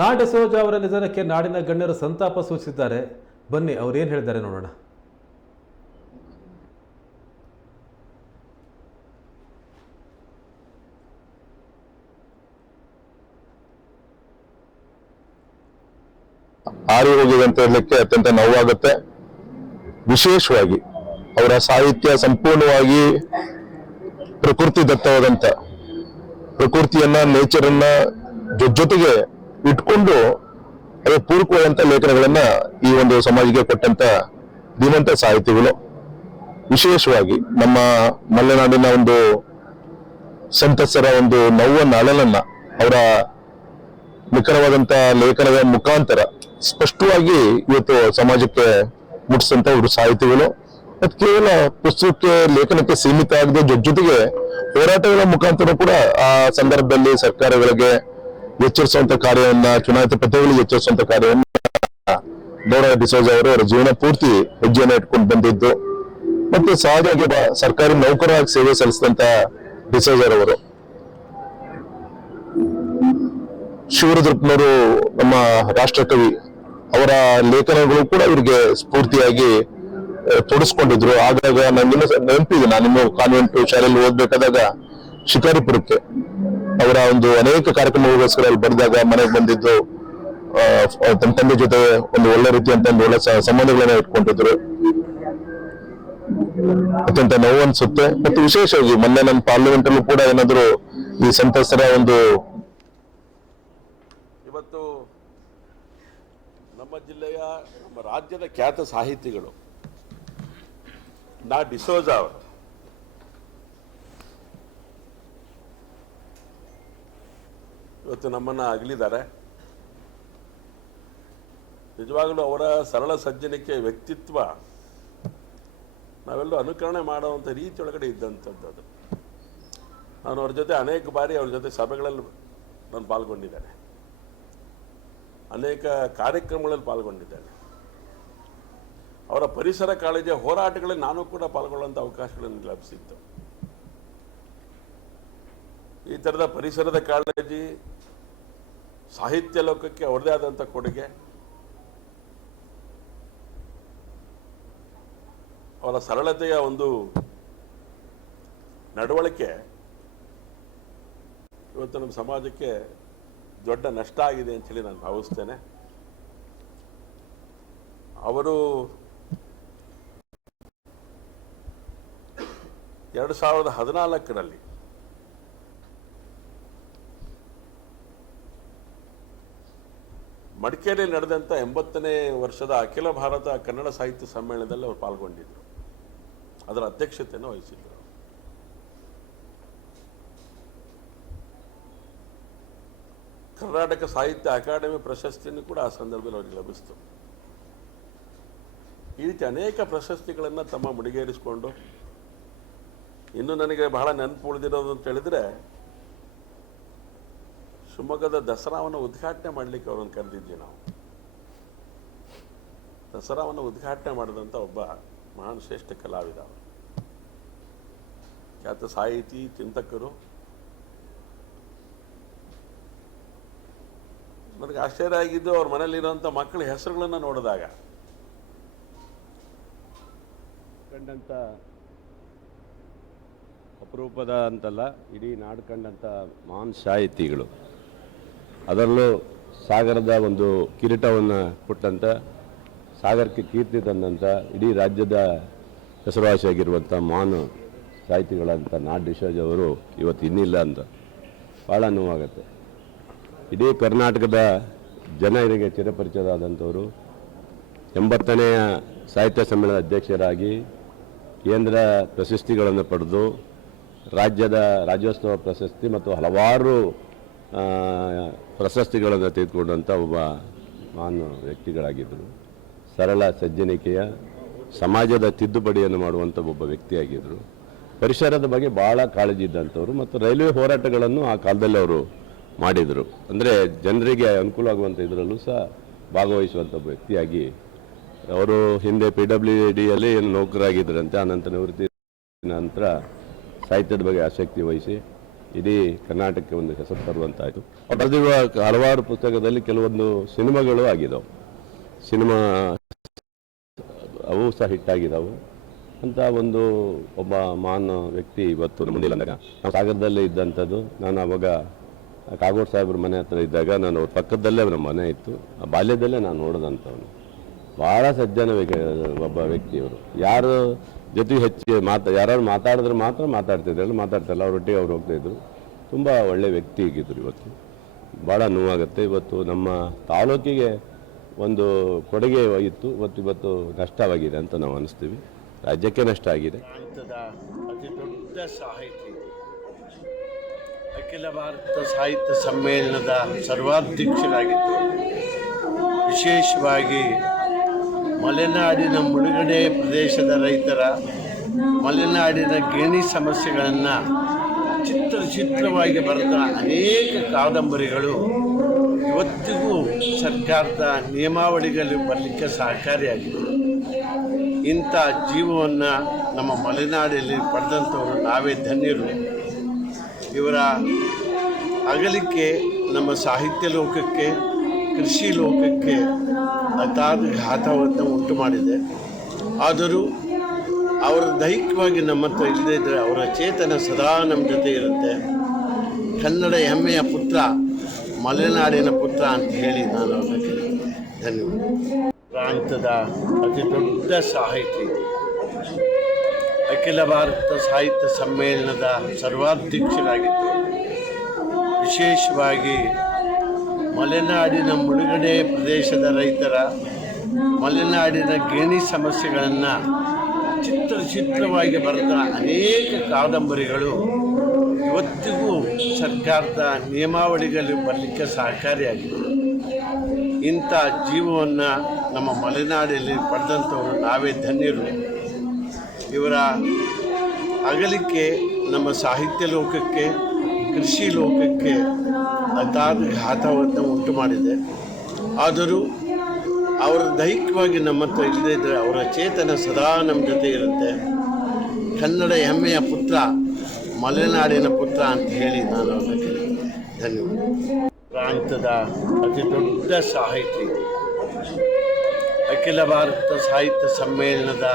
ನಾಡಸೋಜ ಅವರ ನಿಧನಕ್ಕೆ ನಾಡಿನ ಗಣ್ಯರು ಸಂತಾಪ ಸೂಚಿಸಿದ್ದಾರೆ. ಬನ್ನಿ ಅವರೇನು ಹೇಳಿದ್ದಾರೆ ನೋಡೋಣ. ಹಾರಿ ಹೋಗಿದೆ ಅಂತ ಹೇಳಲಿಕ್ಕೆ ಅತ್ಯಂತ ನೋವಾಗುತ್ತೆ. ವಿಶೇಷವಾಗಿ ಅವರ ಸಾಹಿತ್ಯ ಸಂಪೂರ್ಣವಾಗಿ ಪ್ರಕೃತಿ ದತ್ತವಾದಂತ, ಪ್ರಕೃತಿಯನ್ನ, ನೇಚರನ್ನ ಜೊತೆಗೆ ಇಟ್ಕೊಂಡು ಅದಕ್ಕೆ ಪೂರಕವಾದಂತ ಲೇಖನಗಳನ್ನ ಈ ಒಂದು ಸಮಾಜಕ್ಕೆ ಕೊಟ್ಟಂತ ಧೀಮಂತ ಸಾಹಿತಿಗಳು. ವಿಶೇಷವಾಗಿ ನಮ್ಮ ಮಲೆನಾಡಿನ ಒಂದು ಸಂತಸರ ಒಂದು ನೋವನ್ನ, ಅಳಲನ್ನ ಅವರ ನಿಖರವಾದಂತ ಲೇಖನದ ಮುಖಾಂತರ ಸ್ಪಷ್ಟವಾಗಿ ಇವತ್ತು ಸಮಾಜಕ್ಕೆ ಮುಟ್ಟಿಸಂತ ಅವರು ಸಾಹಿತಿಗಳು. ಅದು ಕೇವಲ ಪುಸ್ತಕಕ್ಕೆ, ಲೇಖನಕ್ಕೆ ಸೀಮಿತ ಆಗದೆ ಜೊತೆಗೆ ಹೋರಾಟಗಳ ಮುಖಾಂತರ ಕೂಡ ಆ ಸಂದರ್ಭದಲ್ಲಿ ಸರ್ಕಾರಗಳಿಗೆ ಎಚ್ಚರಿಸುವಂತ ಕಾರ್ಯವನ್ನ, ಚುನಾಯಿತ ಪ್ರತಿನಿಧಿಗಳಿಗೆ ಎಚ್ಚರಿಸುವಂತ ಕಾರ್ಯವನ್ನ ಗೌರವ ಡಿಸೋಜ ಅವರು ಅವರ ಜೀವನ ಪೂರ್ತಿ ಹೆಜ್ಜೆಯನ್ನು ಇಟ್ಕೊಂಡು ಬಂದಿದ್ದು. ಮತ್ತೆ ಸಹಜವಾಗಿ ಸರ್ಕಾರಿ ನೌಕರರಾಗಿ ಸೇವೆ ಸಲ್ಲಿಸಿದಂತ ಡಿಸೋಜರ್ ಅವರು, ಶಿವರುದ್ರಪ್ಪನವರು ನಮ್ಮ ರಾಷ್ಟ್ರಕವಿ, ಅವರ ಲೇಖನಗಳು ಕೂಡ ಇವರಿಗೆ ಸ್ಫೂರ್ತಿಯಾಗಿ ತೊಡಸ್ಕೊಂಡಿದ್ರು. ಆಗಾಗ ನನಗಿನ್ನೂ ನೆನಪಿದೆ, ನಾನಿನ್ನು ಕಾನ್ವೆಂಟ್ ಶಾಲೆಯಲ್ಲಿ ಓದ್ಬೇಕಾದಾಗ ಶಿಕಾರಿಪುರಕ್ಕೆ ಅವರ ಒಂದು ಅನೇಕ ಕಾರ್ಯಕ್ರಮಗೋಸ್ಕರ ಅಲ್ಲಿ ಬರೆದಾಗ ಮನೆಗೆ ಬಂದಿದ್ದು, ತಮ್ಮ ತಂದೆ ಜೊತೆ ಒಂದು ಒಳ್ಳೆ ರೀತಿಯಂತ ಒಂದು ಒಳ್ಳೆ ಸಂಬಂಧಗಳನ್ನ ಇಟ್ಕೊಂಡಿದ್ರು. ಅತ್ಯಂತ ನೋವು ಅನ್ಸುತ್ತೆ. ಮತ್ತು ವಿಶೇಷವಾಗಿ ಮೊನ್ನೆ ನಮ್ಮ ಪಾರ್ಲಿಮೆಂಟ್ ಅಲ್ಲೂ ಕೂಡ ಏನಾದ್ರು ಈ ಸಂತಸರ ಒಂದು, ಇವತ್ತು ನಮ್ಮ ಜಿಲ್ಲೆಯ, ನಮ್ಮ ರಾಜ್ಯದ ಖ್ಯಾತ ಸಾಹಿತಿಗಳು ನಾ ಡಿಸೋಜ ಅವರು ಇವತ್ತು ನಮ್ಮನ್ನ ಅಗಲಿದ್ದಾರೆ. ನಿಜವಾಗಲೂ ಅವರ ಸರಳ ಸಜ್ಜನಿಕೆ, ವ್ಯಕ್ತಿತ್ವ ನಾವೆಲ್ಲರೂ ಅನುಕರಣೆ ಮಾಡುವಂಥ ರೀತಿಯೊಳಗಡೆ ಇದ್ದಂಥದ್ದು ಅದು. ನಾನು ಅವ್ರ ಜೊತೆ ಅನೇಕ ಬಾರಿ ಅವ್ರ ಜೊತೆ ಸಭೆಗಳಲ್ಲಿ ನಾನು ಪಾಲ್ಗೊಂಡಿದ್ದೇನೆ, ಅನೇಕ ಕಾರ್ಯಕ್ರಮಗಳಲ್ಲಿ ಪಾಲ್ಗೊಂಡಿದ್ದೇನೆ. ಅವರ ಪರಿಸರ ಕಾಳಜಿಯ ಹೋರಾಟಗಳಲ್ಲಿ ನಾನು ಕೂಡ ಪಾಲ್ಗೊಳ್ಳುವಂಥ ಅವಕಾಶಗಳನ್ನು ಲಭಿಸಿತ್ತು. ಈ ಥರದ ಪರಿಸರದ ಕಾಳಜಿ, ಸಾಹಿತ್ಯ ಲೋಕಕ್ಕೆ ಅವರದೇ ಆದಂಥ ಕೊಡುಗೆ, ಅವರ ಸರಳತೆಯ ಒಂದು ನಡವಳಿಕೆ ಇವತ್ತು ನಮ್ಮ ಸಮಾಜಕ್ಕೆ ದೊಡ್ಡ ನಷ್ಟ ಆಗಿದೆ ಅಂತೇಳಿ ನಾನು ಭಾವಿಸ್ತೇನೆ. ಅವರು 2014ರಲ್ಲಿ ಮಡಿಕೇರಿಯಲ್ಲಿ ನಡೆದಂಥ 80ನೇ ವರ್ಷದ ಅಖಿಲ ಭಾರತ ಕನ್ನಡ ಸಾಹಿತ್ಯ ಸಮ್ಮೇಳನದಲ್ಲಿ ಅವರು ಪಾಲ್ಗೊಂಡಿದ್ದರು. ಅದರ ಅಧ್ಯಕ್ಷತೆಯನ್ನು ವಹಿಸಿದ್ದರು. ಕರ್ನಾಟಕ ಸಾಹಿತ್ಯ ಅಕಾಡೆಮಿ ಪ್ರಶಸ್ತಿಯನ್ನು ಕೂಡ ಆ ಸಂದರ್ಭದಲ್ಲಿ ಅವರಿಗೆ ಲಭಿಸಿತು. ಈ ರೀತಿ ಅನೇಕ ಪ್ರಶಸ್ತಿಗಳನ್ನು ತಮ್ಮ ಮುಡಿಗೇರಿಸಿಕೊಂಡು, ಇನ್ನು ನನಗೆ ಬಹಳ ನೆನಪು ಉಳಿದಿರೋದು ಅಂತ ಹೇಳಿದ್ರೆ, ಶಿವಮೊಗ್ಗದ ದಸರಾವನ್ನು ಉದ್ಘಾಟನೆ ಮಾಡಲಿಕ್ಕೆ ಅವರನ್ನು ಕರೆದಿದ್ವಿ ನಾವು. ದಸರಾವನ್ನು ಉದ್ಘಾಟನೆ ಮಾಡಿದಂಥ ಒಬ್ಬ ಮಹಾನ್ ಶ್ರೇಷ್ಠ ಕಲಾವಿದ, ಖ್ಯಾತ ಸಾಹಿತಿ, ಚಿಂತಕರು. ನನಗೆ ಆಶ್ಚರ್ಯ ಆಗಿದ್ದು ಅವ್ರ ಮನೆಯಲ್ಲಿರುವಂಥ ಮಕ್ಕಳ ಹೆಸರುಗಳನ್ನು ನೋಡಿದಾಗ ಕಂಡಂಥ ಅಪರೂಪದ ಅಂತಲ್ಲ, ಇಡೀ ನಾಡು ಕಂಡಂಥ ಮಹಾನ್ ಸಾಹಿತಿಗಳು. ಅದರಲ್ಲೂ ಸಾಗರದ ಒಂದು ಕಿರೀಟವನ್ನು ಕೊಟ್ಟಂಥ, ಸಾಗರಕ್ಕೆ ಕೀರ್ತಿ ತಂದಂಥ, ಇಡೀ ರಾಜ್ಯದ ಹೆಸರುವಾಸಿಯಾಗಿರುವಂಥ ಮಹಾನ್ ಸಾಹಿತಿಗಳಂತ ನಾ ಡಿಸೋಜ ಅವರು ಇವತ್ತು ಇನ್ನಿಲ್ಲ ಅಂತ ಭಾಳ ನೋವಾಗುತ್ತೆ. ಇಡೀ ಕರ್ನಾಟಕದ ಜನರಿಗೆ ಚಿರಪರಿಚಿತರಾದಂಥವರು. 80ನೇಯ ಸಾಹಿತ್ಯ ಸಮ್ಮೇಳನದ ಅಧ್ಯಕ್ಷರಾಗಿ ಕೇಂದ್ರ ಪ್ರಶಸ್ತಿಗಳನ್ನು ಪಡೆದು ರಾಜ್ಯದ ರಾಜ್ಯೋತ್ಸವ ಪ್ರಶಸ್ತಿ ಮತ್ತು ಹಲವಾರು ಪ್ರಶಸ್ತಿಗಳನ್ನು ತೆಗೆದುಕೊಂಡಂಥ ಒಬ್ಬ ಮಹಾನ್ ವ್ಯಕ್ತಿಗಳಾಗಿದ್ದರು. ಸರಳ ಸಜ್ಜನಿಕೆಯ, ಸಮಾಜದ ತಿದ್ದುಪಡಿಯನ್ನು ಮಾಡುವಂಥ ಒಬ್ಬ ವ್ಯಕ್ತಿಯಾಗಿದ್ದರು. ಪರಿಸರದ ಬಗ್ಗೆ ಭಾಳ ಕಾಳಜಿ ಇದ್ದಂಥವ್ರು. ಮತ್ತು ರೈಲ್ವೆ ಹೋರಾಟಗಳನ್ನು ಆ ಕಾಲದಲ್ಲಿ ಅವರು ಮಾಡಿದರು. ಅಂದರೆ ಜನರಿಗೆ ಅನುಕೂಲ ಆಗುವಂಥ ಇದರಲ್ಲೂ ಸಹ ಭಾಗವಹಿಸುವಂಥ ಒಬ್ಬ ವ್ಯಕ್ತಿಯಾಗಿ ಅವರು ಹಿಂದೆ PWDಯಲ್ಲಿ ಏನು ನೌಕರಾಗಿದ್ದರಂತೆ, ಅನಂತರ ನಿವೃತ್ತಿ ನಂತರ ಸಾಹಿತ್ಯದ ಬಗ್ಗೆ ಆಸಕ್ತಿ ವಹಿಸಿ ಇಡೀ ಕರ್ನಾಟಕಕ್ಕೆ ಒಂದು ಹೆಸರು ತರುವಂತಾಯಿತು. ಬರೆದಿರುವ ಹಲವಾರು ಪುಸ್ತಕದಲ್ಲಿ ಕೆಲವೊಂದು ಸಿನಿಮಾಗಳು ಆಗಿದ್ದಾವೆ, ಸಿನಿಮಾ ಅವು ಸಹ ಹಿಟ್ಟಾಗಿದ್ದಾವೆ ಅಂತ ಒಂದು ಒಬ್ಬ ಮಹಾನ್ ವ್ಯಕ್ತಿ ಇವತ್ತು ನಮ್ಮ ಮುಂದೆ ಬಂದಾಗ, ನಾವು ಸಾಗರದಲ್ಲೇ ಇದ್ದಂಥದ್ದು. ನಾನು ಆವಾಗ ಕಾಗೋಡು ಸಾಹೇಬ್ರ ಮನೆ ಹತ್ರ ಇದ್ದಾಗ ನಾನು ಅವ್ರ ಪಕ್ಕದಲ್ಲೇ ಅವರ ಮನೆ ಇತ್ತು. ಆ ಬಾಲ್ಯದಲ್ಲೇ ನಾನು ನೋಡಿದಂಥವನು. ಭಾಳ ಸಜ್ಜನ ಒಬ್ಬ ವ್ಯಕ್ತಿಯವರು. ಯಾರು ಜೊತೆಗೆ ಹೆಚ್ಚು ಯಾರು ಮಾತಾಡಿದ್ರೆ ಮಾತ್ರ ಮಾತಾಡ್ತಿದ್ರು, ಮಾತಾಡ್ತಿಲ್ಲ, ಅವರೊಟ್ಟಿಗೆ ಅವ್ರು ಹೋಗ್ತಾಯಿದ್ರು. ತುಂಬ ಒಳ್ಳೆಯ ವ್ಯಕ್ತಿ ಆಗಿದ್ದರು. ಇವತ್ತು ಭಾಳ ನೋವಾಗುತ್ತೆ. ಇವತ್ತು ನಮ್ಮ ತಾಲೂಕಿಗೆ ಒಂದು ಕೊಡುಗೆ ಇತ್ತು, ಇವತ್ತು ನಷ್ಟವಾಗಿದೆ ಅಂತ ನಾವು ಅನ್ನಿಸ್ತೀವಿ. ರಾಜ್ಯಕ್ಕೆ ನಷ್ಟ ಆಗಿದೆ. ಪ್ರಾಂತದ ಅತಿ ದೊಡ್ಡ ಸಾಹಿತಿ, ಅಖಿಲ ಭಾರತ ಸಾಹಿತ್ಯ ಸಮ್ಮೇಳನದ ಸರ್ವಾಧ್ಯಕ್ಷರಾಗಿದ್ದು, ವಿಶೇಷವಾಗಿ ಮಲೆನಾಡಿನ ಮುಳುಗಡೆ ಪ್ರದೇಶದ ರೈತರ ಮಲೆನಾಡಿನ ಗೇಣಿ ಸಮಸ್ಯೆಗಳನ್ನು ಚಿತ್ರವಾಗಿ ಬರೆದ ಅನೇಕ ಕಾದಂಬರಿಗಳು ಇವತ್ತಿಗೂ ಸರ್ಕಾರದ ನಿಯಮಾವಳಿಗಳು ಬರಲಿಕ್ಕೆ ಸಹಕಾರಿಯಾಗಿದೆ. ಇಂಥ ಜೀವವನ್ನು ನಮ್ಮ ಮಲೆನಾಡಲ್ಲಿ ಪಡೆದಂಥವರು ನಾವೇ ಧನ್ಯರು. ಇವರ ಅಗಲಿಕೆ ನಮ್ಮ ಸಾಹಿತ್ಯ ಲೋಕಕ್ಕೆ, ಕೃಷಿ ಲೋಕಕ್ಕೆ ಅತಾದ ಘಾತವನ್ನು ಉಂಟು ಮಾಡಿದೆ. ಆದರೂ ಅವರು ದೈಹಿಕವಾಗಿ ನಮ್ಮ ಹತ್ರ ಇಲ್ಲದೇ ಇದ್ದರೆ ಅವರ ಚೇತನ ಸದಾ ನಮ್ಮ ಜೊತೆ ಇರುತ್ತೆ. ಕನ್ನಡ ಹೆಮ್ಮೆಯ ಪುತ್ರ, ಮಲೆನಾಡಿನ ಪುತ್ರ ಅಂತ ಹೇಳಿ ನಾನು ಅವ್ರನ್ನ ಕೇಳ್ತೀನಿ. ಧನ್ಯವಾದ. ಪ್ರಾಂತದ ಅತಿ ದೊಡ್ಡ ಸಾಹಿತಿ, ಅಖಿಲ ಭಾರತ ಸಾಹಿತ್ಯ ಸಮ್ಮೇಳನದ ಸರ್ವಾಧ್ಯಕ್ಷರಾಗಿದ್ದು, ವಿಶೇಷವಾಗಿ ಮಲೆನಾಡಿನ ಮುಳುಗಡೆ ಪ್ರದೇಶದ ರೈತರ ಮಲೆನಾಡಿನ ಗೇಣಿ ಸಮಸ್ಯೆಗಳನ್ನು ಚಿತ್ರವಾಗಿ ಬರೆದ ಅನೇಕ ಕಾದಂಬರಿಗಳು ಇವತ್ತಿಗೂ ಸರ್ಕಾರದ ನಿಯಮಾವಳಿಗಳು ಬರಲಿಕ್ಕೆ ಸಹಕಾರಿಯಾಗಿದೆ. ಇಂಥ ಜೀವವನ್ನು ನಮ್ಮ ಮಲೆನಾಡಲ್ಲಿ ಪಡೆದಂಥವರು ನಾವೇ ಧನ್ಯರು. ಇವರ ಅಗಲಿಕೆ ನಮ್ಮ ಸಾಹಿತ್ಯ ಲೋಕಕ್ಕೆ, ಕೃಷಿ ಲೋಕಕ್ಕೆ ಅತಾದ ಘಾತವನ್ನು ಉಂಟು ಮಾಡಿದೆ. ಆದರೂ ಅವರು ದೈಹಿಕವಾಗಿ ನಮ್ಮ ಹತ್ರ ಇಲ್ಲದೇ ಇದ್ದರೆ ಅವರ ಚೇತನ ಸದಾ ನಮ್ಮ ಜೊತೆ ಇರುತ್ತೆ. ಕನ್ನಡ ಹೆಮ್ಮೆಯ ಪುತ್ರ, ಮಲೆನಾಡಿನ ಪುತ್ರ ಅಂತ ಹೇಳಿ ನಾನು ಅವ್ರನ್ನ ಕೇಳ್ತೀನಿ. ಧನ್ಯವಾದ. ಪ್ರಾಂತದ ಅತಿ ದೊಡ್ಡ ಸಾಹಿತಿ, ಅಖಿಲ ಭಾರತ ಸಾಹಿತ್ಯ ಸಮ್ಮೇಳನದ